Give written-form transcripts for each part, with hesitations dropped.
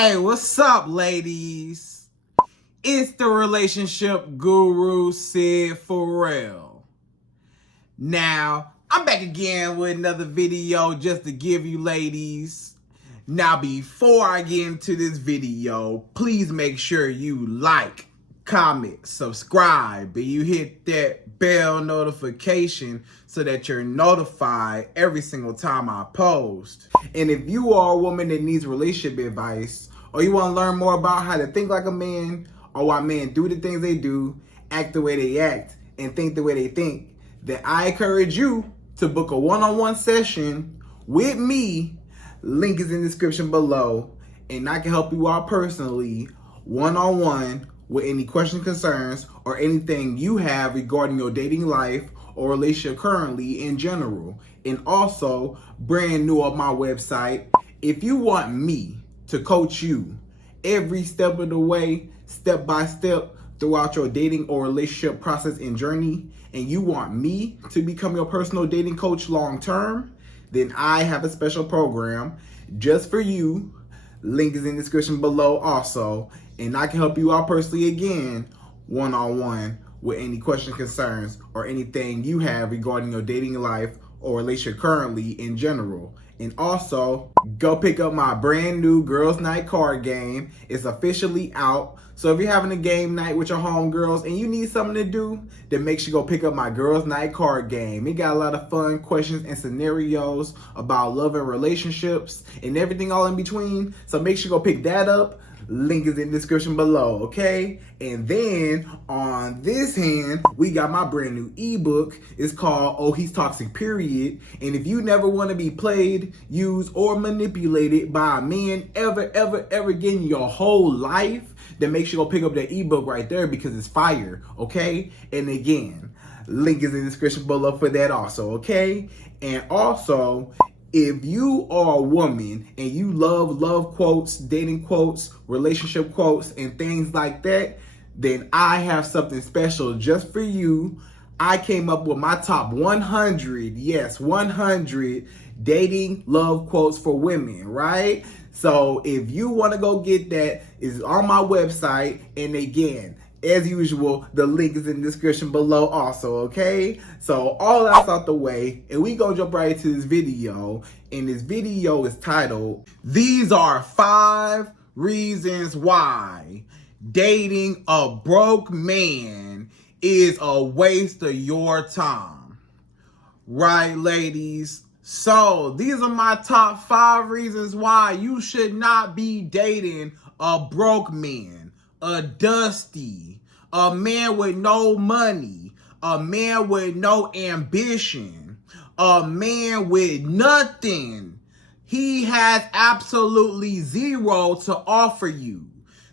Hey, what's up, ladies? It's the relationship guru, Sydd Ferrell. Now, I'm back again with another video just to give you ladies. Now, before I get into this video, please make sure you like, comment, subscribe, and you hit that bell notification so that you're notified every single time I post. And if you are a woman that needs relationship advice, or you want to learn more about how to think like a man, or why men do the things they do, act the way they act, and think the way they think, then I encourage you to book a one-on-one session with me. Link is in the description below, and I can help you out personally, one-on-one, with any questions, concerns, or anything you have regarding your dating life or relationship currently in general. And also, brand new on my website, if you want me to coach you every step of the way, step by step, throughout your dating or relationship process and journey, and you want me to become your personal dating coach long term, then I have a special program just for you. Link is in the description below also. And I can help you out personally again, one-on-one, with any questions, concerns, or anything you have regarding your dating life or relationship currently in general. And also, go pick up my brand new Girls Night card game. It's officially out. So if you're having a game night with your homegirls and you need something to do, then make sure you go pick up my Girls Night card game. It got a lot of fun questions and scenarios about love and relationships and everything all in between. So make sure you go pick that up. Link is in the description below, okay? And then on this hand, we got my brand new ebook. It's called Oh, He's Toxic, Period. And if you never want to be played, used, or manipulated by a man ever again in your whole life, then make sure you go pick up that ebook right there because it's fire, okay? And again, link is in the description below for that also, okay? And also, if you are a woman and you love quotes, dating quotes, relationship quotes, and things like that, then I have something special just for you. I came up with my top 100, yes, 100 dating love quotes for women, right? So if you want to go get that, it's on my website. And again, as usual, the link is in the description below also, okay? So all that's out the way, and we gonna jump right into this video. And this video is titled, These Are 5 Reasons Why Dating a Broke Man is a Waste of Your Time. Right, ladies? So these are my top 5 reasons why you should not be dating a broke man, a dusty, a man with no money, a man with no ambition, a man with nothing. He has absolutely zero to offer you.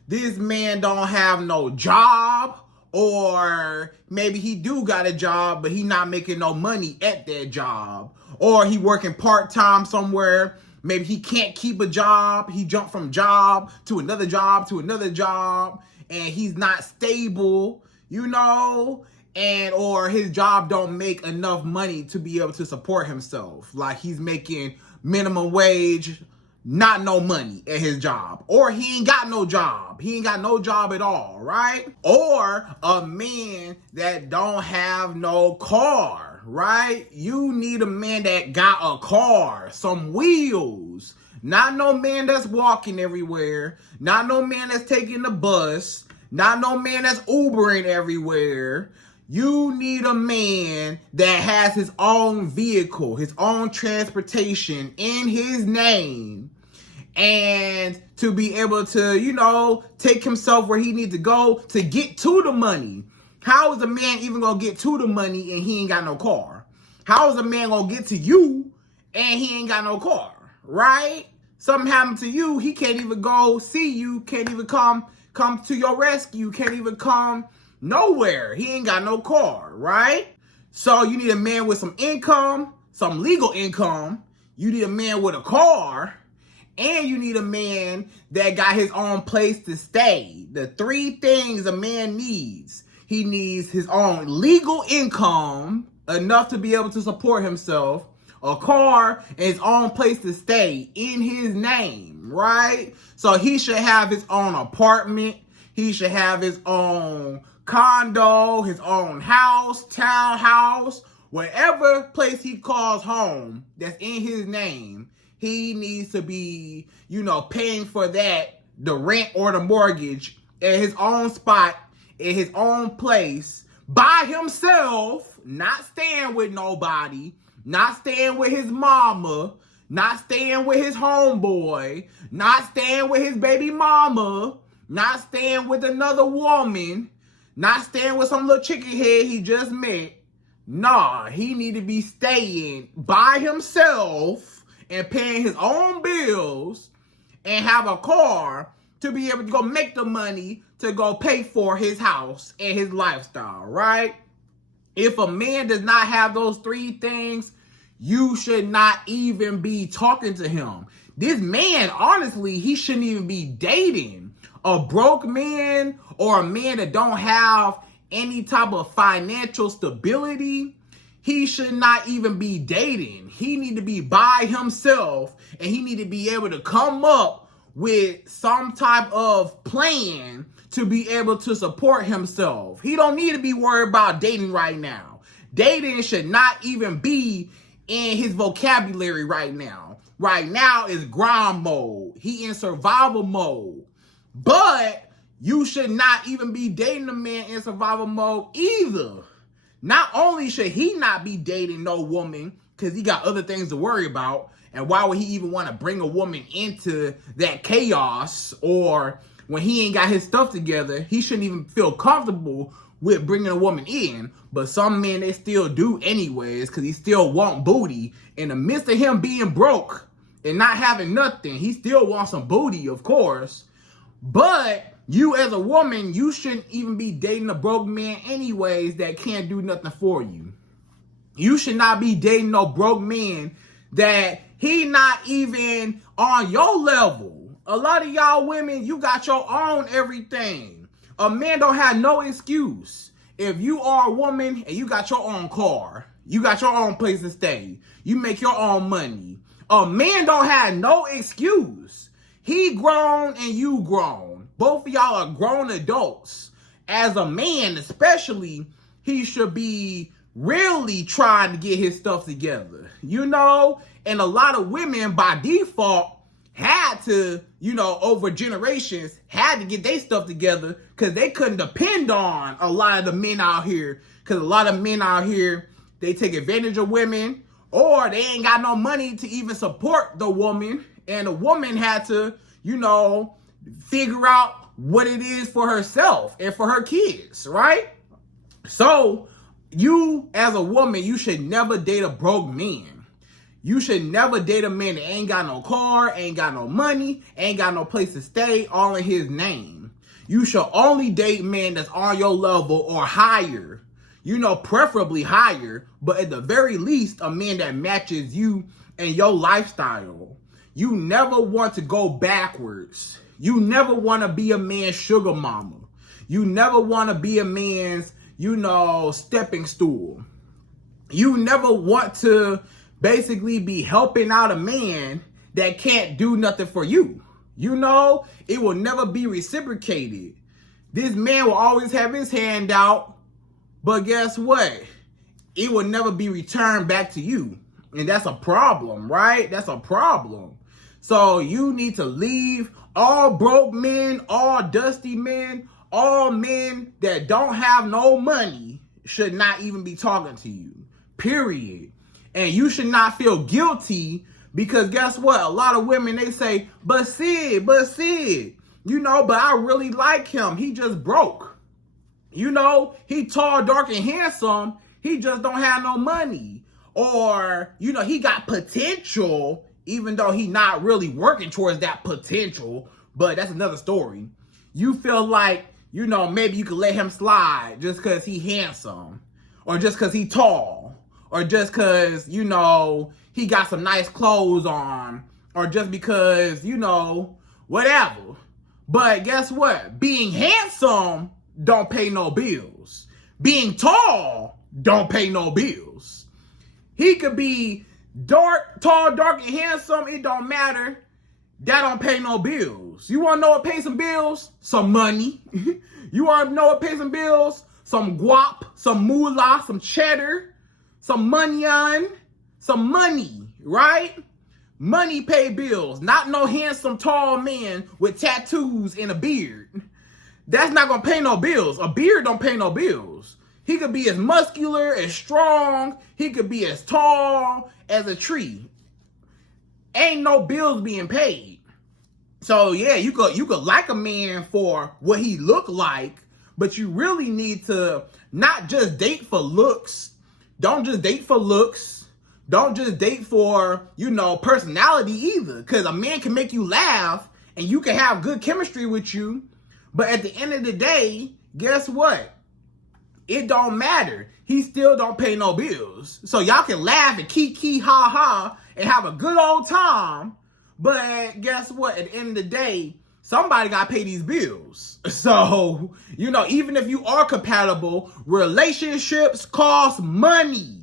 This man don't have no job, or maybe he do got a job, but he not making no money at that job. Or he working part-time somewhere. Maybe he can't keep a job. He jumped from job to another job to another job, and he's not stable, you know, and or his job don't make enough money to be able to support himself. Like he's making minimum wage, not no money at his job. Or he ain't got no job. He ain't got no job at all, right? Or a man that don't have no car, right? You need a man that got a car, some wheels. Not no man that's walking everywhere. Not no man that's taking the bus. Not no man that's Ubering everywhere. You need a man that has his own vehicle, his own transportation in his name, and to be able to, you know, take himself where he needs to go to get to the money. How is a man even gonna get to the money and he ain't got no car? How is a man gonna get to you and he ain't got no car, right? Something happened to you, he can't even go see you, can't even come to your rescue, can't even come nowhere. He ain't got no car, right? So you need a man with some income, some legal income. You need a man with a car, and you need a man that got his own place to stay. The 3 things a man needs. He needs his own legal income, enough to be able to support himself, a car, and his own place to stay in his name, right? So he should have his own apartment. He should have his own condo, his own house, townhouse, whatever place he calls home that's in his name. He needs to be, paying for that, the rent or the mortgage at his own spot, in his own place, by himself, not staying with nobody, not staying with his mama, not staying with his homeboy, not staying with his baby mama, not staying with another woman, not staying with some little chicken head he just met. Nah, he need to be staying by himself and paying his own bills and have a car to be able to go make the money to go pay for his house and his lifestyle, right? If a man does not have those three things, you should not even be talking to him. This man, honestly, he shouldn't even be dating a broke man or a man that don't have any type of financial stability. He should not even be dating. He need to be by himself, and he need to be able to come up with some type of plan to be able to support himself. He don't need to be worried about dating right now. Dating should not even be in his vocabulary right now. Right now is grind mode. He in survival mode. But you should not even be dating a man in survival mode either. Not only should he not be dating no woman because he got other things to worry about, and why would he even want to bring a woman into that chaos, or when he ain't got his stuff together, he shouldn't even feel comfortable with bringing a woman in. But some men, they still do anyways because he still want booty. In the midst of him being broke and not having nothing, he still wants some booty, of course. But you as a woman, you shouldn't even be dating a broke man anyways that can't do nothing for you. You should not be dating no broke man that he not even on your level. A lot of y'all women, you got your own everything. A man don't have no excuse. If you are a woman and you got your own car, you got your own place to stay, you make your own money, a man don't have no excuse. He grown and you grown. Both of y'all are grown adults. As a man especially, he should be really trying to get his stuff together. And a lot of women by default had to, over generations, had to get their stuff together because they couldn't depend on a lot of the men out here. Because a lot of men out here, they take advantage of women, or they ain't got no money to even support the woman. And the woman had to, figure out what it is for herself and for her kids, right? So you as a woman, you should never date a broke man. You should never date a man that ain't got no car, ain't got no money, ain't got no place to stay, all in his name. You should only date men that's on your level or higher. Preferably higher, but at the very least, a man that matches you and your lifestyle. You never want to go backwards. You never want to be a man's sugar mama. You never want to be a man's, stepping stool. You never want to basically be helping out a man that can't do nothing for you. It will never be reciprocated. This man will always have his hand out, but guess what? It will never be returned back to you. And that's a problem, right? That's a problem. So you need to leave all broke men, all dusty men, all men that don't have no money should not even be talking to you, period. And you should not feel guilty because guess what? A lot of women, they say, but Syd, but I really like him. He just broke. He tall, dark, and handsome. He just don't have no money. Or, he got potential, even though he not really working towards that potential. But that's another story. You feel like, maybe you could let him slide just because he handsome. Or just because he tall. Or just because, he got some nice clothes on. Or just because, whatever. But guess what? Being handsome don't pay no bills. Being tall don't pay no bills. He could be Tall, dark, and handsome, it don't matter. That don't pay no bills. You want to know what pays some bills? Some money. You want to know what pays some bills? Some guap, some moolah, some cheddar, some money, some money, right? Money pay bills. Not no handsome, tall man with tattoos and a beard. That's not going to pay no bills. A beard don't pay no bills. He could be as muscular, as strong. He could be as tall as a tree. Ain't no bills being paid. So yeah, you could like a man for what he look like, but you really need to not just date for looks. Don't just date for looks. Don't just date for, personality either. Because a man can make you laugh and you can have good chemistry with you. But at the end of the day, guess what? It don't matter. He still don't pay no bills. So y'all can laugh and kiki, ha ha, and have a good old time. But guess what? At the end of the day, somebody got to pay these bills. So, even if you are compatible, relationships cost money.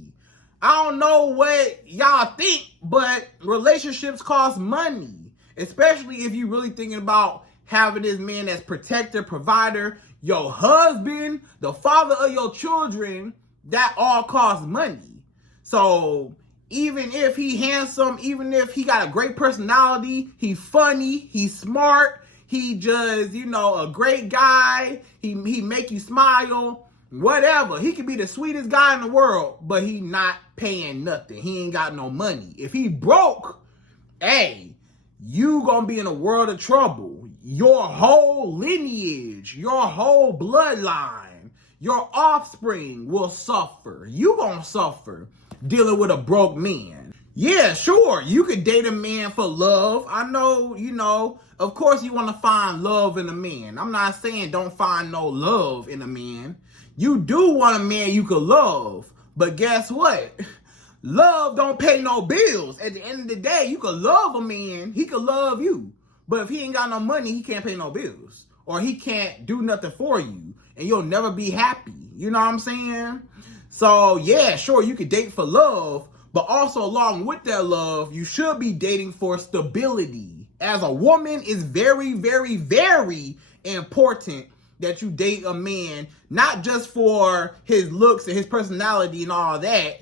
I don't know what y'all think, but relationships cost money. Especially if you really thinking about having this man as protector, provider, your husband, the father of your children, that all costs money. So even if he handsome, even if he got a great personality, he funny, he's smart, he just, a great guy, he make you smile, whatever. He could be the sweetest guy in the world, but he not paying nothing. He ain't got no money. If he broke, hey, you gonna be in a world of trouble. Your whole lineage, your whole bloodline, your offspring will suffer. You gonna suffer dealing with a broke man. Yeah, sure, you could date a man for love. I know, of course you want to find love in a man. I'm not saying don't find no love in a man. You do want a man you could love. But guess what? Love don't pay no bills. At the end of the day, you could love a man. He could love you. But if he ain't got no money, he can't pay no bills. Or he can't do nothing for you. And you'll never be happy. You know what I'm saying? So, yeah, sure, you could date for love. But also, along with that love, you should be dating for stability. As a woman, it's very, very, very important that you date a man, not just for his looks and his personality and all that,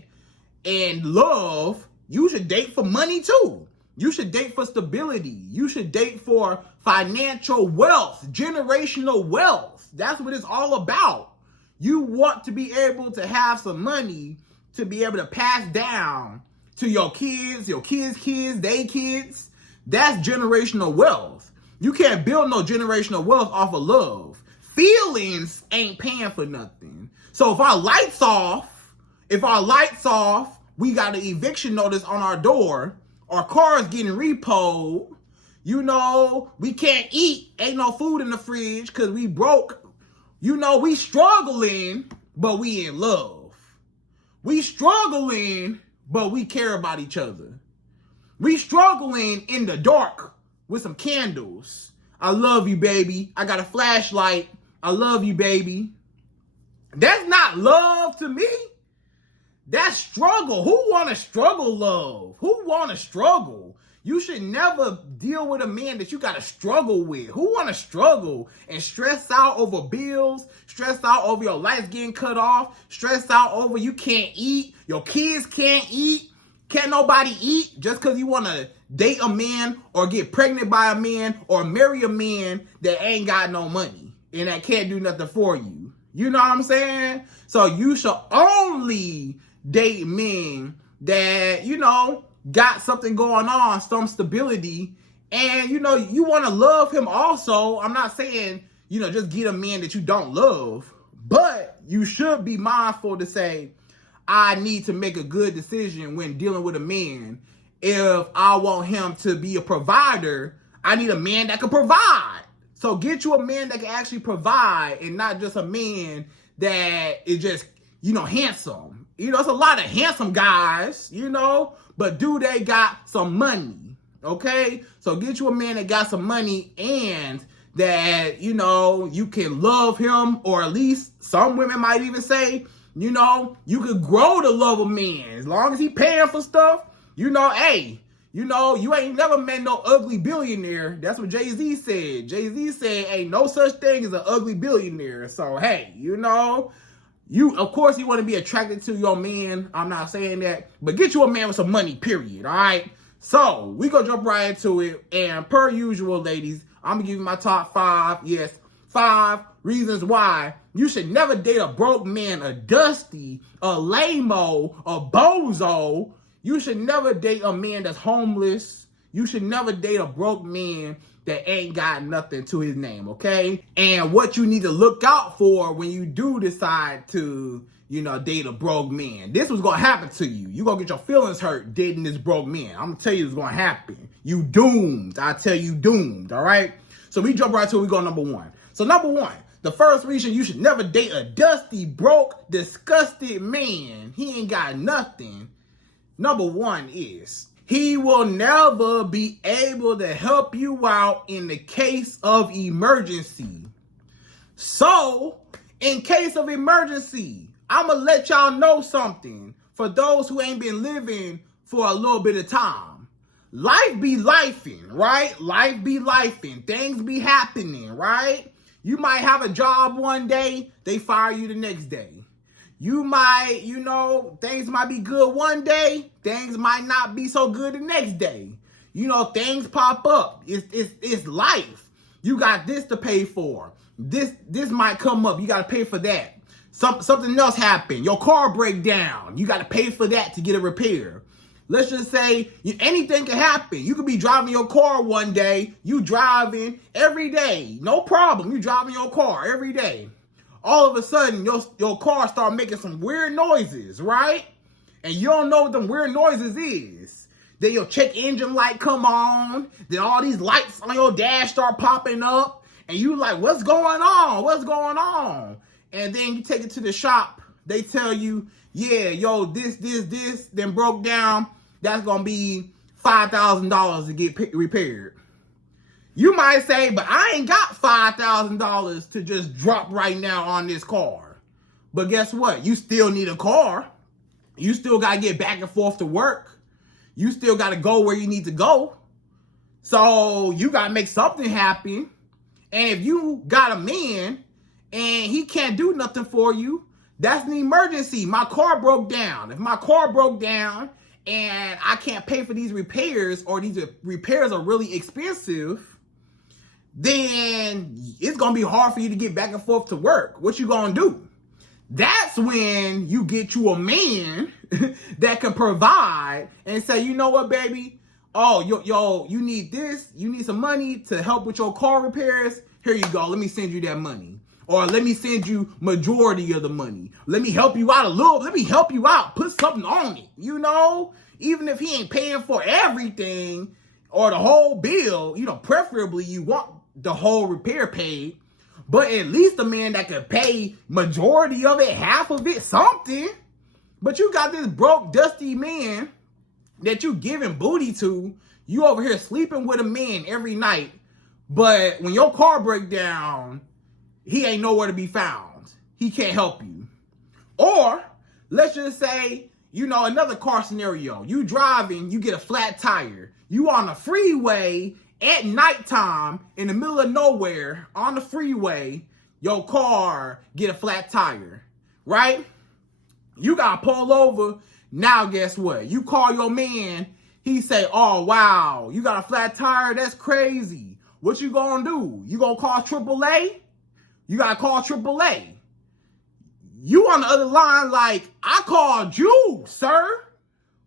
and love. You should date for money too. You should date for stability. You should date for financial wealth, generational wealth. That's what it's all about. You want to be able to have some money to be able to pass down to your kids' kids, they kids. That's generational wealth. You can't build no generational wealth off of love. Feelings ain't paying for nothing. So if our lights off, we got an eviction notice on our door, our car's getting repoed, we can't eat, ain't no food in the fridge because we broke, we struggling, but we in love. We struggling, but we care about each other. We struggling in the dark with some candles. I love you, baby. I got a flashlight. I love you, baby. That's not love to me. That's struggle. Who want to struggle love? Who want to struggle? You should never deal with a man that you got to struggle with. Who want to struggle and stress out over bills, stress out over your lights getting cut off, stress out over you can't eat, your kids can't eat, can't nobody eat just because you want to date a man or get pregnant by a man or marry a man that ain't got no money and that can't do nothing for you. You know what I'm saying? So you should only date men that, got something going on, some stability, and, you want to love him also. I'm not saying, just get a man that you don't love, but you should be mindful to say, I need to make a good decision when dealing with a man. If I want him to be a provider, I need a man that can provide. So get you a man that can actually provide and not just a man that is just, handsome. It's a lot of handsome guys, but do they got some money? Okay? So get you a man that got some money and that, you can love him, or at least some women might even say, you could grow to love a man. As long as he paying for stuff, Hey, you ain't never met no ugly billionaire. That's what Jay-Z said. Jay-Z said, ain't no such thing as an ugly billionaire. So, hey, of course, you want to be attracted to your man. I'm not saying that. But get you a man with some money, period. All right? So, we going to jump right into it. And per usual, ladies, I'm going to give you my top 5. Yes, 5 reasons why you should never date a broke man, a dusty, a lame-o, a bozo. You should never date a man that's homeless. You should never date a broke man that ain't got nothing to his name, okay? And what you need to look out for when you do decide to, date a broke man. This was gonna happen to you. You gonna get your feelings hurt dating this broke man. I'm gonna tell you what's gonna happen. You doomed. I tell you doomed, all right? So we jump right to it. We go number 1. So number 1, the first reason you should never date a dusty, broke, disgusted man. He ain't got nothing. Number 1 is he will never be able to help you out in the case of emergency. So, in case of emergency, I'm going to let y'all know something for those who ain't been living for a little bit of time. Life be lifing, right? Life be lifing. Things be happening, right? You might have a job one day, they fire you the next day. You might, things might be good one day, things might not be so good the next day. Things pop up. It's life. You got this to pay for. This might come up. You got to pay for that. Something else happened. Your car break down. You got to pay for that to get a repair. Let's just say anything can happen. You could be driving your car one day. You driving every day. No problem. You driving your car every day. All of a sudden, your car start making some weird noises, right? And you don't know what them weird noises is. Then your check engine light come on. Then all these lights on your dash start popping up. And you like, what's going on? What's going on? And then you take it to the shop. They tell you, yeah, this, then broke down. That's going to be $5,000 to get repaired. You might say, but I ain't got $5,000 to just drop right now on this car. But guess what? You still need a car. You still got to get back and forth to work. You still got to go where you need to go. So you got to make something happen. And if you got a man and he can't do nothing for you, that's an emergency. My car broke down. If my car broke down and I can't pay for these repairs, or these repairs are really expensive, then it's going to be hard for you to get back and forth to work. What you going to do? That's when you get you a man that can provide and say, you know what, baby? Oh, you need this. You need some money to help with your car repairs. Here you go. Let me send you that money. Or let me send you majority of the money. Let me help you out a little. Let me help you out. Put something on it. Even if he ain't paying for everything or the whole bill, preferably you want the whole repair paid, but at least a man that could pay majority of it, half of it, something. But you got this broke, dusty man that you giving booty to. You over here sleeping with a man every night, but when your car break down, he ain't nowhere to be found. He can't help you. Or let's just say, another car scenario. You driving, you get a flat tire. You on the freeway at nighttime, in the middle of nowhere, on the freeway, your car get a flat tire, right? You got to pull over. Now, guess what? You call your man. He say, oh, wow, you got a flat tire? That's crazy. What you going to do? You going to call AAA? You got to call AAA. You on the other line like, I called you, sir.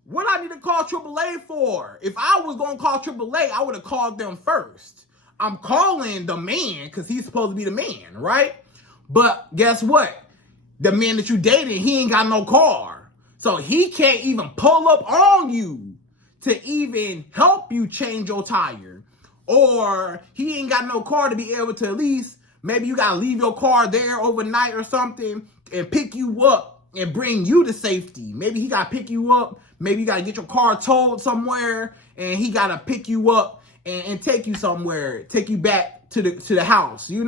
What I need to call AAA for? If I was going to call AAA, I would have called them first. I'm calling the man because he's supposed to be the man, right? But guess what? The man that you dated, he ain't got no car. So he can't even pull up on you to even help you change your tire. Or he ain't got no car to be able to at least, maybe you got to leave your car there overnight or something and pick you up and bring you to safety. Maybe he got to pick you up. Maybe you got to get your car towed somewhere and he got to pick you up and take you somewhere, take you back to the house. You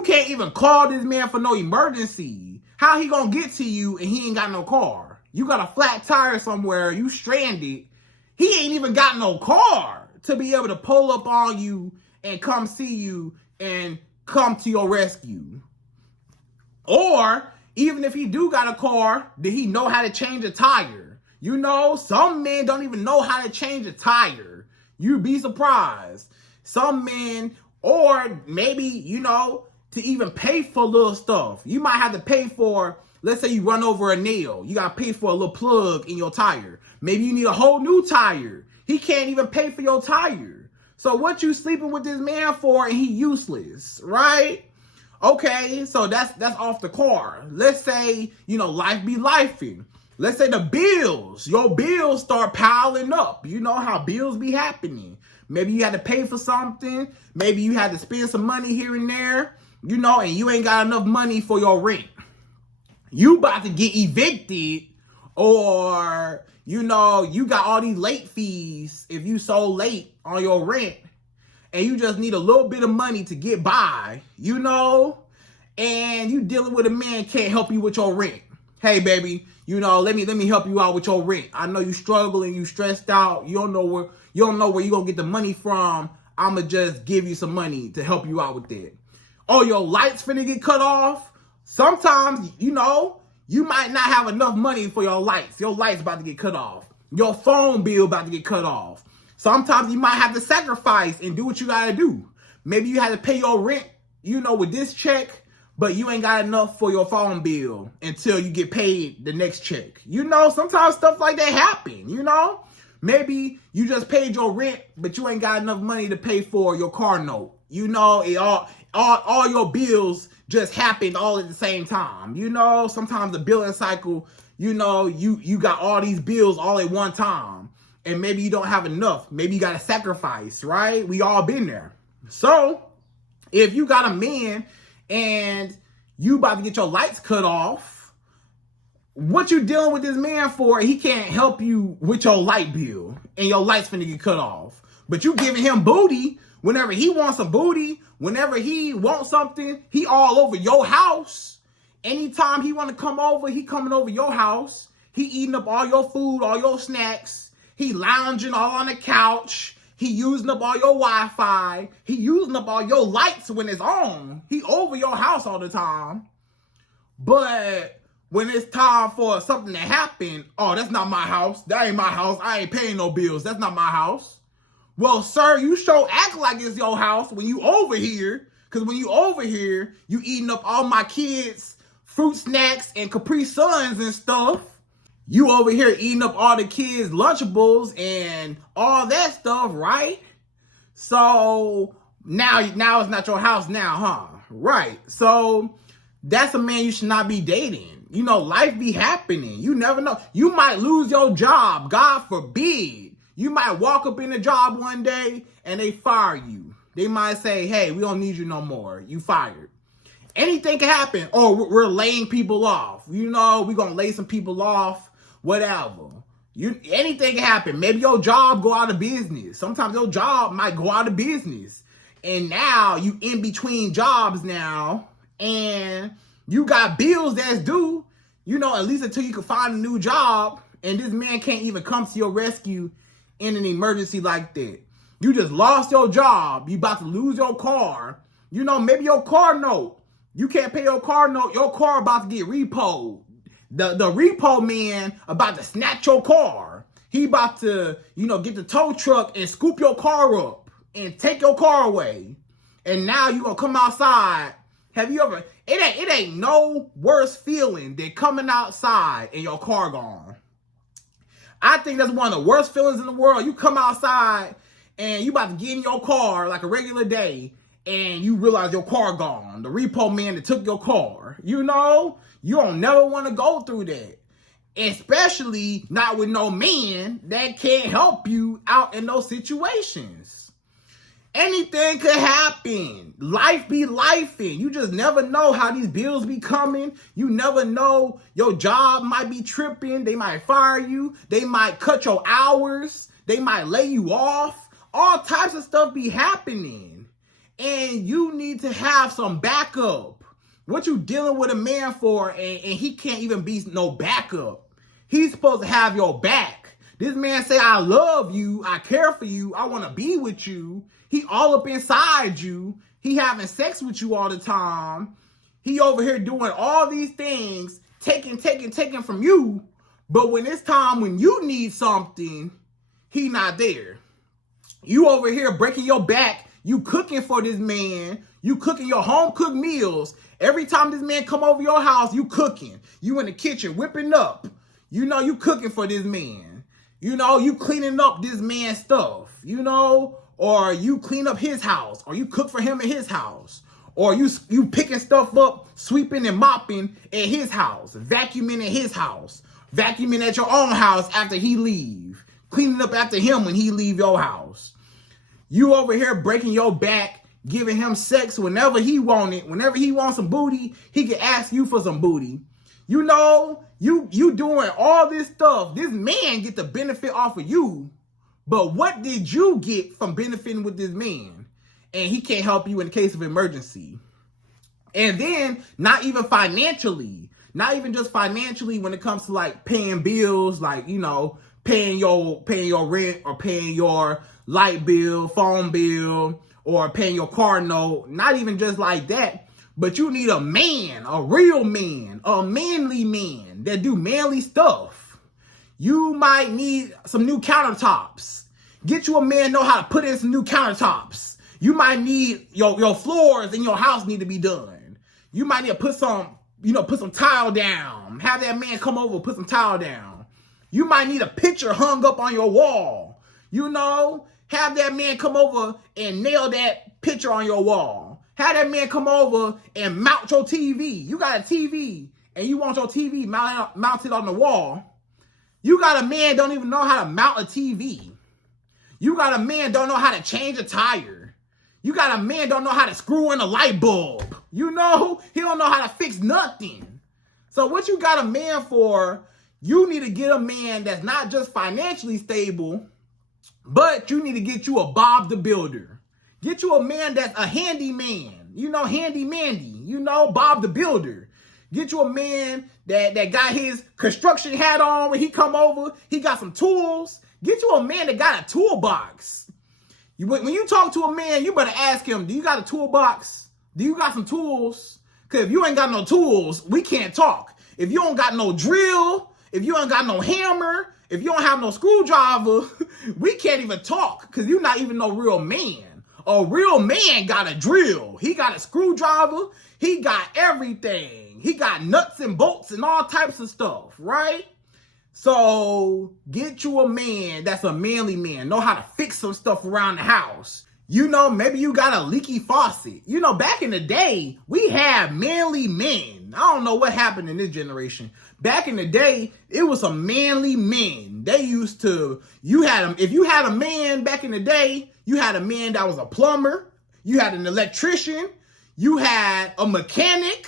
can't even call this man for no emergency. How he going to get to you and he ain't got no car? You got a flat tire somewhere, you stranded. He ain't even got no car to be able to pull up on you and come see you and come to your rescue. Or even if he do got a car, did he know how to change a tire? You know, some men don't even know how to change a tire. You'd be surprised. Some men, or maybe, you know, to even pay for little stuff. You might have to pay for, let's say you run over a nail. You got to pay for a little plug in your tire. Maybe you need a whole new tire. He can't even pay for your tire. So what you sleeping with this man for and he useless, right? Okay, so that's off the car. Let's say, you know, life be lifing. Let's say the bills, your bills start piling up. You know how bills be happening. Maybe you had to pay for something. Maybe you had to spend some money here and there, you know, and you ain't got enough money for your rent. You about to get evicted, or, you know, you got all these late fees if you so late on your rent, and you just need a little bit of money to get by, you know, and you dealing with a man can't help you with your rent. Hey, baby, you know, let me help you out with your rent. I know you struggling, you stressed out, you don't know where you're gonna get the money from. I'ma just give you some money to help you out with that. Oh, your lights finna get cut off. Sometimes, you know, you might not have enough money for your lights. Your lights about to get cut off. Your phone bill about to get cut off. Sometimes you might have to sacrifice and do what you gotta do. Maybe you had to pay your rent, you know, with this check, but you ain't got enough for your phone bill until you get paid the next check. You know, sometimes stuff like that happen, you know? Maybe you just paid your rent, but you ain't got enough money to pay for your car note. You know, all your bills just happened all at the same time. You know, sometimes the billing cycle, you know, you got all these bills all at one time. And maybe you don't have enough. Maybe you got to sacrifice, right? We all been there. So if you got a man and you about to get your lights cut off, what you dealing with this man for? He can't help you with your light bill and your lights finna get cut off. But you giving him booty whenever he wants some booty, whenever he wants something, he all over your house. Anytime he want to come over, he coming over your house. He eating up all your food, all your snacks. He lounging all on the couch. He using up all your Wi-Fi. He using up all your lights when it's on. He over your house all the time. But when it's time for something to happen, oh, that's not my house. That ain't my house. I ain't paying no bills. That's not my house. Well, sir, you sure act like it's your house when you over here. Because when you over here, you eating up all my kids' fruit snacks and Capri Suns and stuff. You over here eating up all the kids' Lunchables and all that stuff, right? So now it's not your house now, huh? Right. So that's a man you should not be dating. You know, life be happening. You never know. You might lose your job. God forbid. You might walk up in the job one day and they fire you. They might say, hey, we don't need you no more. You fired. Anything can happen. Or we're laying people off. You know, we're going to lay some people off. Whatever. Anything can happen. Maybe your job go out of business. Sometimes your job might go out of business. And now you in between jobs now. And you got bills that's due. You know, at least until you can find a new job. And this man can't even come to your rescue in an emergency like that. You just lost your job. You about to lose your car. You know, maybe your car note. You can't pay your car note. Your car about to get repoed. The repo man about to snatch your car. He about to, you know, get the tow truck and scoop your car up and take your car away. And now you gonna come outside. Have you ever, it ain't no worse feeling than coming outside and your car gone. I think that's one of the worst feelings in the world. You come outside and you about to get in your car like a regular day and you realize your car gone. The repo man that took your car, you know? You don't never want to go through that. Especially not with no man that can't help you out in those situations. Anything could happen. Life be lifing. You just never know how these bills be coming. You never know. Your job might be tripping. They might fire you. They might cut your hours. They might lay you off. All types of stuff be happening. And you need to have some backup. What you dealing with a man for and he can't even be no backup? He's supposed to have your back. This man say, I love you, I care for you, I want to be with you. He all up inside you. He having sex with you all the time. He over here doing all these things, taking from you. But when it's time when you need something, he not there. You over here breaking your back. You cooking for this man. You cooking your home cooked meals. Every time this man come over your house, you cooking. You in the kitchen whipping up. You know you cooking for this man. You know you cleaning up this man's stuff. You know, or you clean up his house, or you cook for him at his house, or you picking stuff up, sweeping and mopping at his house, vacuuming at his house, vacuuming at your own house after he leave, cleaning up after him when he leave your house. You over here breaking your back, giving him sex whenever he want it. Whenever he wants some booty, he can ask you for some booty. You know, you doing all this stuff. This man get the benefit off of you. But what did you get from benefiting with this man? And he can't help you in case of emergency. And then not even financially, not even just financially when it comes to like paying bills, like, you know, paying your rent or paying your light bill, phone bill, or paying your car note. Not even just like that, but you need a man, a real man, a manly man that do manly stuff. You might need some new countertops. Get you a man know how to put in some new countertops. You might need your floors in your house need to be done. You might need to put some tile down. Have that man come over, put some tile down. You might need a picture hung up on your wall. You know, have that man come over and nail that picture on your wall. Have that man come over and mount your TV. You got a TV and you want your TV mounted on the wall. You got a man don't even know how to mount a TV. You got a man don't know how to change a tire. You got a man don't know how to screw in a light bulb. You know, he don't know how to fix nothing. So what you got a man for, you need to get a man that's not just financially stable, but you need to get you a Bob the Builder. Get you a man that's a handyman. You know, handy Mandy. You know, Bob the Builder. Get you a man that got his construction hat on when he come over. He got some tools. Get you a man that got a toolbox. When you talk to a man, you better ask him, do you got a toolbox? Do you got some tools? Because if you ain't got no tools, we can't talk. If you don't got no drill, if you ain't got no hammer, if you don't have no screwdriver, we can't even talk because you're not even no real man. A real man got a drill. He got a screwdriver. He got everything. He got nuts and bolts and all types of stuff, right? So get you a man that's a manly man. Know how to fix some stuff around the house. You know, maybe you got a leaky faucet. You know, back in the day, we had manly men. I don't know what happened in this generation. Back in the day, it was some manly men. They used to, if you had a man back in the day, you had a man that was a plumber. You had an electrician. You had a mechanic.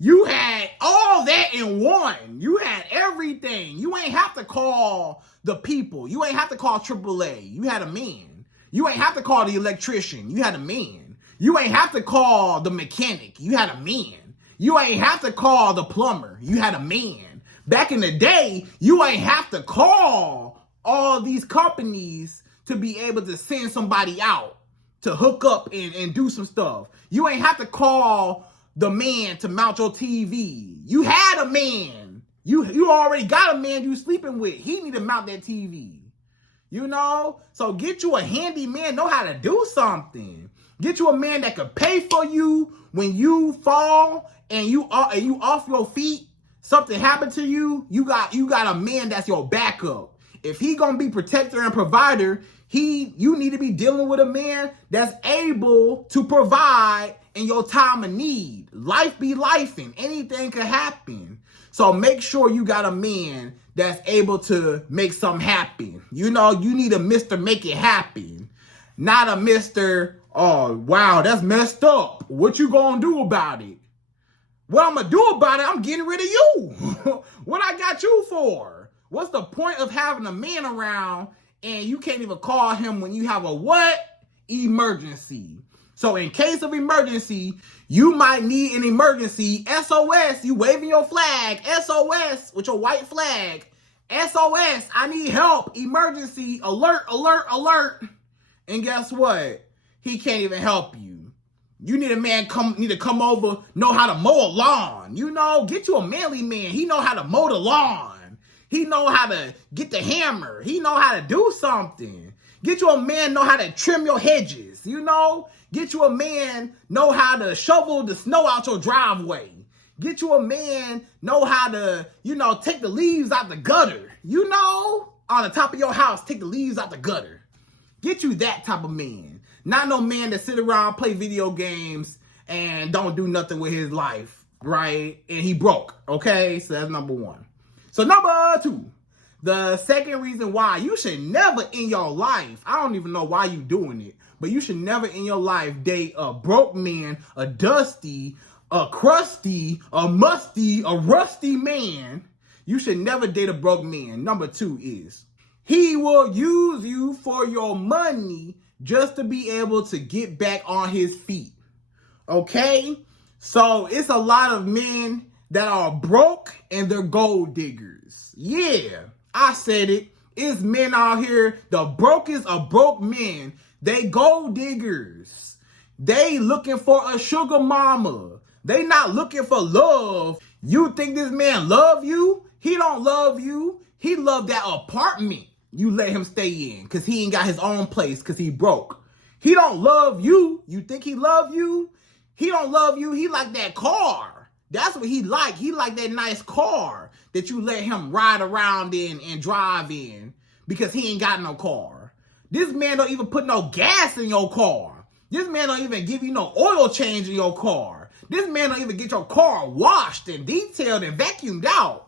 You had all that in one. You had everything. You ain't have to call the people. You ain't have to call AAA. You had a man. You ain't have to call the electrician. You had a man. You ain't have to call the mechanic. You had a man. You ain't have to call the plumber. You had a man. Back in the day, you ain't have to call all these companies to be able to send somebody out to hook up and do some stuff. You ain't have to call the man to mount your TV. You had a man. You already got a man you sleeping with. He need to mount that TV. You know? So get you a handy man, know how to do something. Get you a man that could pay for you when you fall and you off your feet. Something happened to you. You got a man that's your backup. If he gonna be protector and provider, you need to be dealing with a man that's able to provide in your time of need. Life be lifing. Anything could happen. So make sure you got a man that's able to make something happen. You know, you need a Mr. Make It Happen. Not a Mr. Oh, wow, that's messed up. What you gonna do about it? What I'm gonna do about it, I'm getting rid of you. What I got you for? What's the point of having a man around and you can't even call him when you have a what? Emergency. So in case of emergency, you might need an emergency SOS. You waving your flag, SOS with your white flag. SOS, I need help, emergency, alert, alert, alert. And guess what? He can't even help you. You need a man need to come over, know how to mow a lawn. You know, get you a manly man. He know how to mow the lawn. He know how to get the hammer. He know how to do something. Get you a man know how to trim your hedges. You know, get you a man know how to shovel the snow out your driveway. Get you a man know how to, you know, take the leaves out the gutter. You know, on the top of your house, take the leaves out the gutter. Get you that type of man. Not no man that sit around, play video games, and don't do nothing with his life, right? And he broke, okay? So that's number one. So number two, the second reason why you should never in your life, I don't even know why you doing it, but you should never in your life date a broke man, a dusty, a crusty, a musty, a rusty man. You should never date a broke man. Number two is, he will use you for your money just to be able to get back on his feet. Okay? So it's a lot of men that are broke and they're gold diggers. Yeah, I said it. It's men out here, the brokest of broke men. They gold diggers. They looking for a sugar mama. They not looking for love. You think this man love you? He don't love you. He love that apartment you let him stay in because he ain't got his own place because he broke. He don't love you. You think he love you? He don't love you. He like that car. That's what he like. He like that nice car that you let him ride around in and drive in because he ain't got no car. This man don't even put no gas in your car. This man don't even give you no oil change in your car. This man don't even get your car washed and detailed and vacuumed out.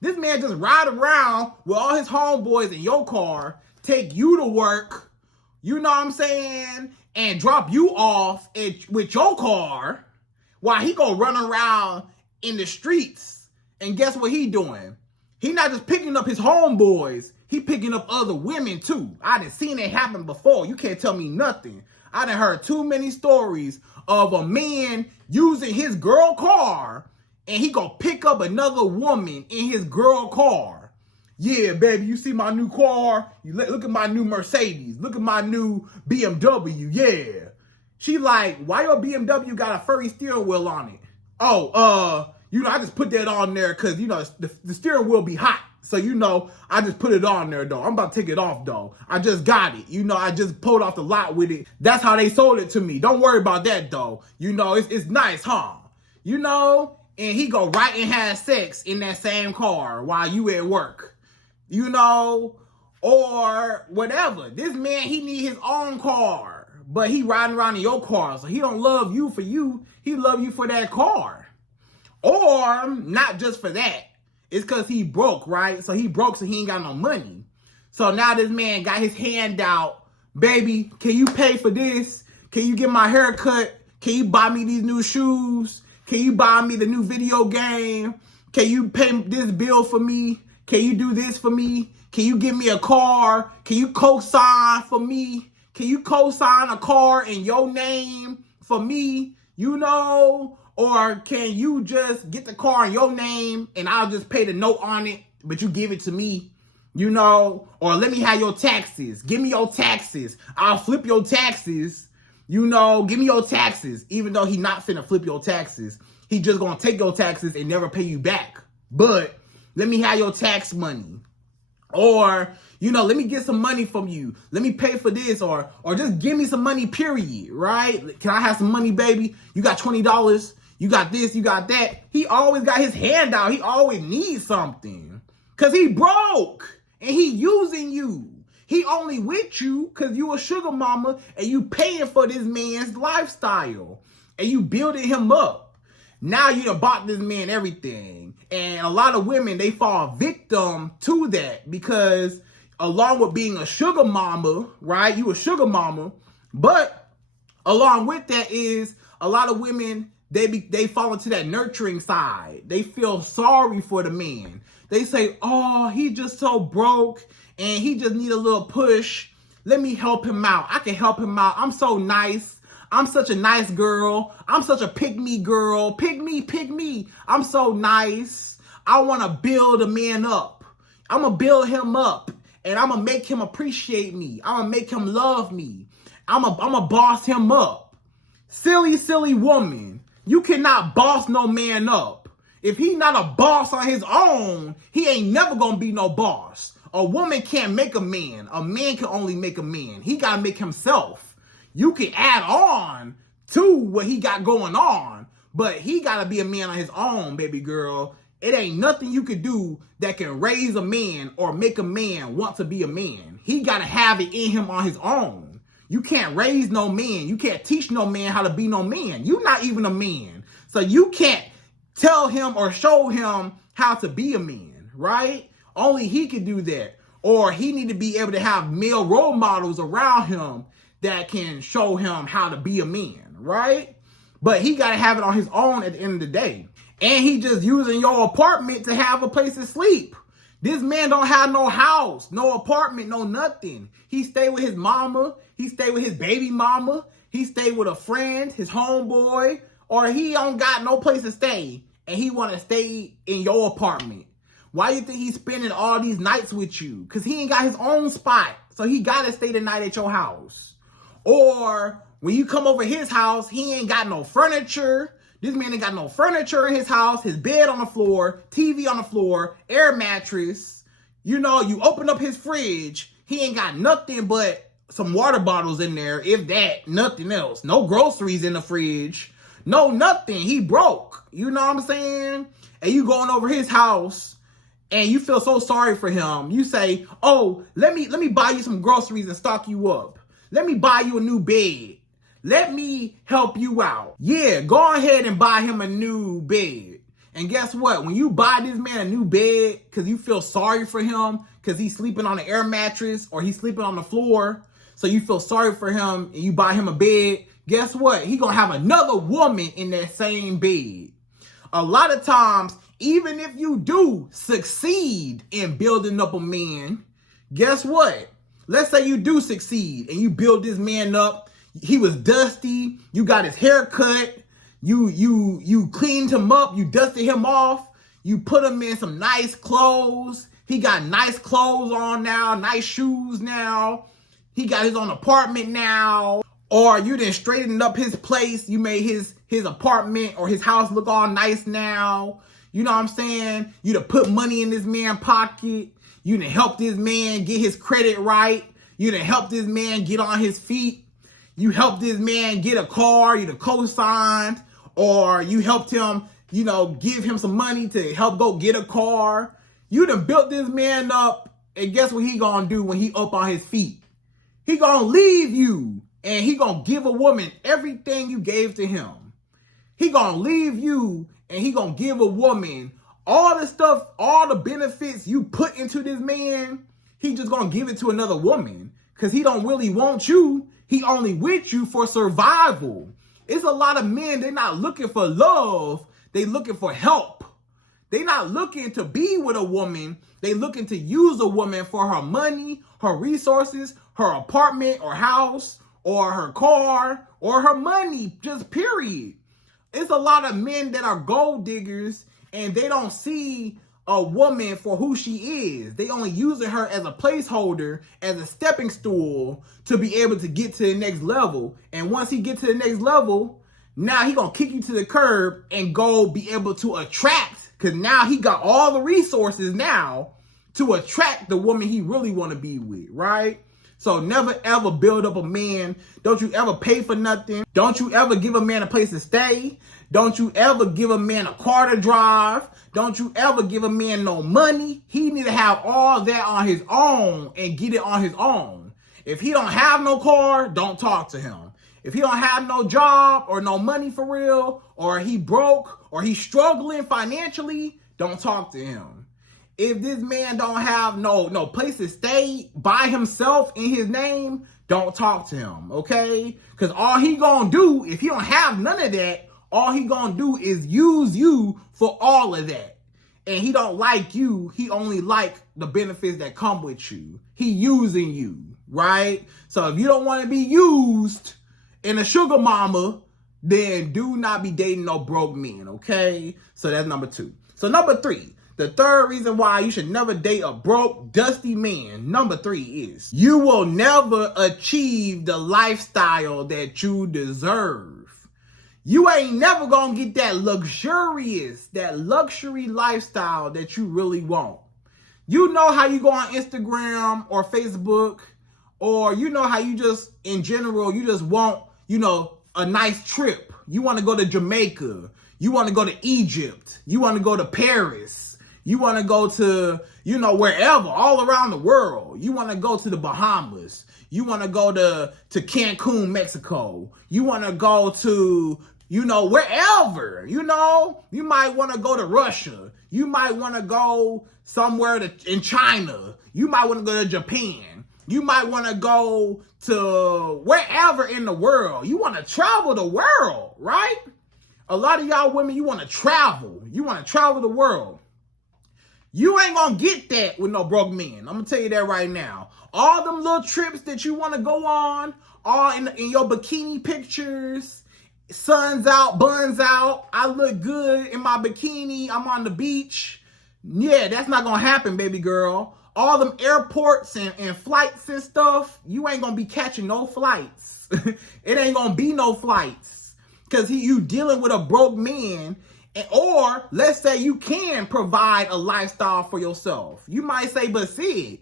This man just ride around with all his homeboys in your car, take you to work, you know what I'm saying, and drop you off with your car while he gonna run around in the streets. And guess what he doing? He not just picking up his homeboys, he picking up other women too. I done seen it happen before. You can't tell me nothing. I done heard too many stories of a man using his girl car and he gonna pick up another woman in his girl car. Yeah, baby, you see my new car? You look at my new Mercedes. Look at my new BMW. Yeah. She like, why your BMW got a furry steering wheel on it? Oh, you know, I just put that on there because, you know, the steering wheel be hot. So, you know, I just put it on there, though. I'm about to take it off, though. I just got it. You know, I just pulled off the lot with it. That's how they sold it to me. Don't worry about that, though. You know, it's nice, huh? You know? And he go right and have sex in that same car while you at work. You know? Or whatever. This man, he need his own car. But he riding around in your car. So he don't love you for you. He love you for that car. Or not just for that. It's because he broke, right? So he broke, so he ain't got no money. So now this man got his hand out. Baby, can you pay for this? Can you get my haircut? Can you buy me these new shoes? Can you buy me the new video game? Can you pay this bill for me? Can you do this for me? Can you give me a car? Can you co-sign for me? Can you co-sign a car in your name for me? You know? Or can you just get the car in your name and I'll just pay the note on it, but you give it to me, you know? Or let me have your taxes. Give me your taxes. I'll flip your taxes, you know? Give me your taxes. Even though he not finna flip your taxes. He just gonna take your taxes and never pay you back. But let me have your tax money. Or, you know, let me get some money from you. Let me pay for this or just give me some money, period, right? Can I have some money, baby? You got $20. You got this, you got that. He always got his hand out. He always needs something. Because he broke. And he using you. He only with you because you a sugar mama and you paying for this man's lifestyle. And you building him up. Now you done bought this man everything. And a lot of women, they fall victim to that. Because along with being a sugar mama, right? You a sugar mama. But along with that is a lot of women, they fall into that nurturing side. They feel sorry for the man. They say, oh, he just so broke and he just need a little push. Let me help him out. I can help him out. I'm so nice. I'm such a nice girl. I'm such a pick-me girl. Pick me, pick me. I'm so nice. I want to build a man up. I'm going to build him up, and I'm going to make him appreciate me. I'm going to make him love me. I'm going to boss him up. Silly, silly woman. You cannot boss no man up. If he not a boss on his own, he ain't never going to be no boss. A woman can't make a man. A man can only make a man. He got to make himself. You can add on to what he got going on, but he got to be a man on his own, baby girl. It ain't nothing you could do that can raise a man or make a man want to be a man. He got to have it in him on his own. You can't raise no man. You can't teach no man how to be no man. You're not even a man. So you can't tell him or show him how to be a man, right? Only he can do that. Or he need to be able to have male role models around him that can show him how to be a man, right? But he got to have it on his own at the end of the day. And he just using your apartment to have a place to sleep. This man don't have no house, no apartment, no nothing. He stay with his mama. He stay with his baby mama. He stay with a friend, his homeboy. Or he don't got no place to stay. And he want to stay in your apartment. Why you think he's spending all these nights with you? Because he ain't got his own spot. So he got to stay the night at your house. Or when you come over his house, he ain't got no furniture. This man ain't got no furniture in his house. His bed on the floor, TV on the floor, air mattress. You know, you open up his fridge. He ain't got nothing but some water bottles in there. If that, nothing else. No groceries in the fridge. No, nothing. He broke. You know what I'm saying? And you going over his house and you feel so sorry for him. You say, oh, let me buy you some groceries and stock you up. Let me buy you a new bed. Let me help you out. Yeah, go ahead and buy him a new bed. And guess what? When you buy this man a new bed because you feel sorry for him because he's sleeping on an air mattress or he's sleeping on the floor, so you feel sorry for him and you buy him a bed, guess what? He gonna have another woman in that same bed. A lot of times, even if you do succeed in building up a man, guess what? Let's say you do succeed and you build this man up. He was dusty. You got his hair cut. You cleaned him up. You dusted him off. You put him in some nice clothes. He got nice clothes on now, nice shoes now. He got his own apartment now. Or you done straightened up his place. You made his apartment or his house look all nice now. You know what I'm saying? You done put money in this man's pocket. You done help this man get his credit right. You done help this man get on his feet. You helped this man get a car. You done co-signed. Or you helped him, you know, give him some money to help go get a car. You done built this man up. And guess what he gonna do when he up on his feet? He gonna leave you. And he gonna give a woman everything you gave to him. He gonna leave you and he gonna give a woman all the stuff, all the benefits you put into this man. He just gonna give it to another woman because he don't really want you. He only with you for survival. It's a lot of men, they're not looking for love. They looking for help. They not looking to be with a woman. They looking to use a woman for her money, her resources, her apartment or house, or her car, or her money, just period. It's a lot of men that are gold diggers and they don't see a woman for who she is. They only using her as a placeholder, as a stepping stool to be able to get to the next level. And once he get to the next level, now he gonna kick you to the curb and go be able to attract, because now he got all the resources now to attract the woman he really want to be with, right? So never ever build up a man. Don't you ever pay for nothing. Don't you ever give a man a place to stay. Don't you ever give a man a car to drive. Don't you ever give a man no money. He need to have all that on his own and get it on his own. If he don't have no car, don't talk to him. If he don't have no job or no money for real, or he broke, or he's struggling financially, don't talk to him. If this man don't have no place to stay by himself in his name, don't talk to him, okay? Because all he gonna do, if he don't have none of that, all he gonna do is use you for all of that. And he don't like you. He only like the benefits that come with you. He using you, right? So if you don't want to be used in a sugar mama, then do not be dating no broke men, okay? So that's number 2. So number 3. The third reason why you should never date a broke, dusty man, number 3, is you will never achieve the lifestyle that you deserve. You ain't never gonna get that luxury lifestyle that you really want. You know how you go on Instagram or Facebook, or you know how you just, in general, you just want, a nice trip. You want to go to Jamaica. You want to go to Egypt. You want to go to Paris. You want to go to, wherever, all around the world. You want to go to the Bahamas. You want to go to Cancun, Mexico. You want to go to, wherever, You might want to go to Russia. You might want to go somewhere in China. You might want to go to Japan. You might want to go to wherever in the world. You want to travel the world, right? A lot of y'all women, you want to travel. You want to travel the world. You ain't going to get that with no broke men. I'm going to tell you that right now. All them little trips that you want to go on, all in your bikini pictures, sun's out, buns out, I look good in my bikini, I'm on the beach. Yeah, that's not going to happen, baby girl. All them airports and flights and stuff, you ain't going to be catching no flights. It ain't going to be no flights. Because you dealing with a broke man. Or let's say you can provide a lifestyle for yourself. You might say, but Syd,